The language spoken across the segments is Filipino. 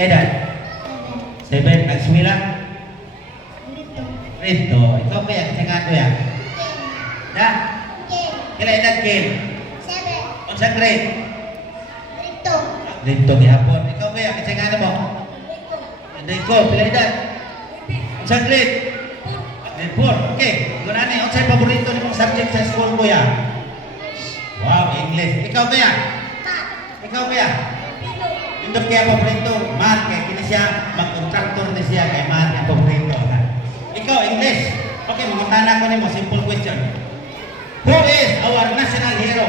Edad? 7. Nagsimila? Rito. Ikaw kaya kasi nga ito yan? Na? Kila edad Kim? Unsang grade? Rito gihapon. Ikaw kaya kasi nga mo? Rito. Pila edad? Unsang grade? Grade 4. Okay. Gunani, unsay paborito ni mong subject sa school mo ya? Wow, English. Ikaw kaya? Ikaw kaya? Hindi kaya paborito? Math. Kaya kina siya, mag-contractor na siya. Kaya math ang paborito. Ikaw, English. Okay, mamutana ko ni mo. Simple question. Who is our national hero?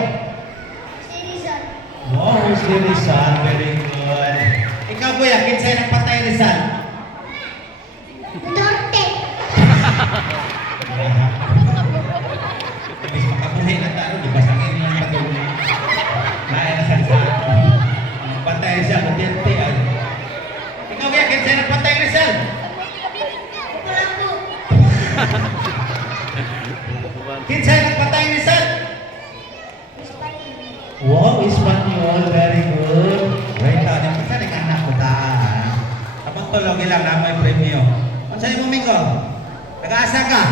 Wow, si Rizal. Very good. Ikaw kuya, kinsay nang patay Rizal? Ibig makabuhay na taro, di ba sa kayo nilang patuloy? Lain na sa patay Rizal, Duterte ay. Ikaw kuya, kinsay nang patay Rizal? Kinsay nang patay Rizal? Wow, Espanyol, very good. Wait, tawag yung kasi anak ko taan. Kapag tulog ilang na may premyo. Ano sa'yo mo, Mingo? Nag-aasa ka?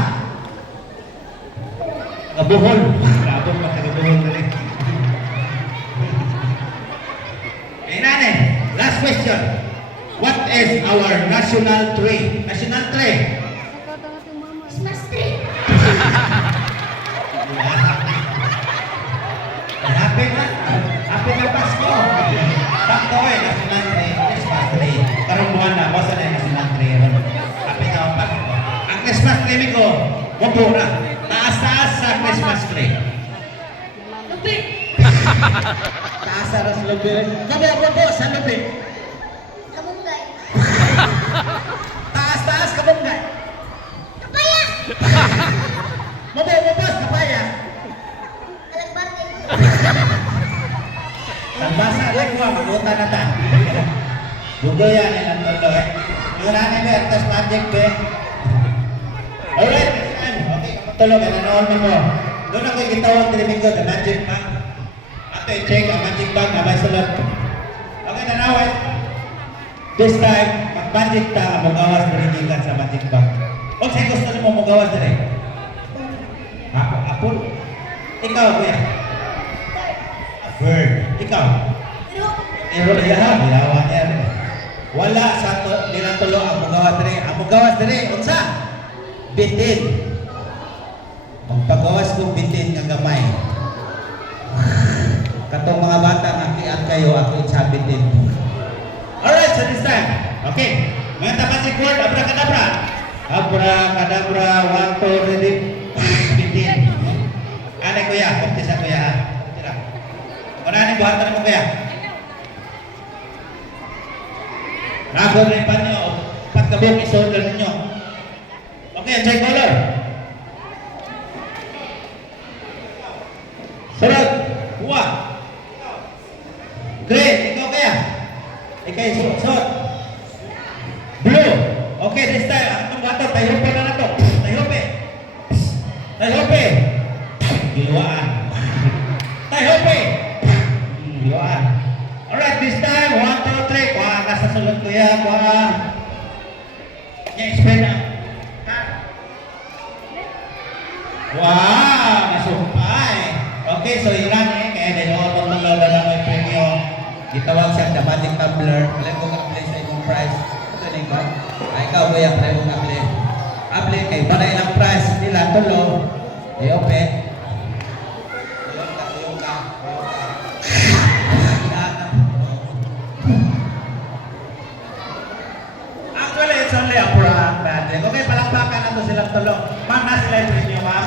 Nagabuhol. Nagabuhol pa, nagabuhol na rin. Okay, nane. Last question. What is our national tree? National tree? Happy na Pasko. Sakto national tree, Christmas tree. Karong buwan na, basta na yung national tree. Happy na Pasko. Ang Christmas tree ko, mapura. Taas-taas sa Christmas tree. Lupi! Taas-taas sa lupi. Kabo, sa lupi. Kabunggay. Taas-taas, kabunggay. Kapaya! Mabos, kapaya. Alagbati. Nagbasa lang ko, mabuta na ta. Google yan, ang tolo. Yung nanay mo, Ertas Magic, be. Alright, next time. Okay, kapatulog, nanood mo. Doon ako itawag tinimin ko, the Magic Bank. Ato i-check ang Magic Bank, abay sulod. Okay, nanawin. This time, mag-magic ta, magawas na rin ikan sa Magic Bank. O, sa'yo gusto mo magawas na rin? Apple? Ikaw, kuya. Bird. Ikaw? Iro ya, bilawan yan. Wala sa nilang tulo ang magawas diri. Ang magawas diri, unsa? Bitin. Magpagawas kong bitin nga gamay. Katong mga bata nakiat kayo, ako sa bitin. Alright, so this time. Okay. Mga magic word, abracadabra. Abracadabra, 1, 2, ready. Bitin. Ano kuya? Kompisa kuya ha? Mananin buhatan mo kaya? Nagoripan nyo, pagkabok isorder ninyo. Okay, check color. Sunod, buwa. Green, ikaw kaya? Ikaw suot. Blue. Okay, this time, ang bato, tayope na to. Tayope. Giluaan. Tayope. Diwan. Alright, this time, 1, 2, 3. Kuha ka sa sulod ko yan. Kuha. Explain na. Wow! Nasumpay. Okay, so yun lang kaya din ako itong lola na may premyo. Itawag siya the Magic Tumbler. Alam ko ka-play sa ibang prize. Ito din ko. Ay, ikaw ba yan? Try mo ka-play. Apply kay balay ng prize. Nila, tulo. I-open. Actually, it's only a prank. Okay, palakpakan na to silang tulo. Ma'am, nasa library niyo, ma'am.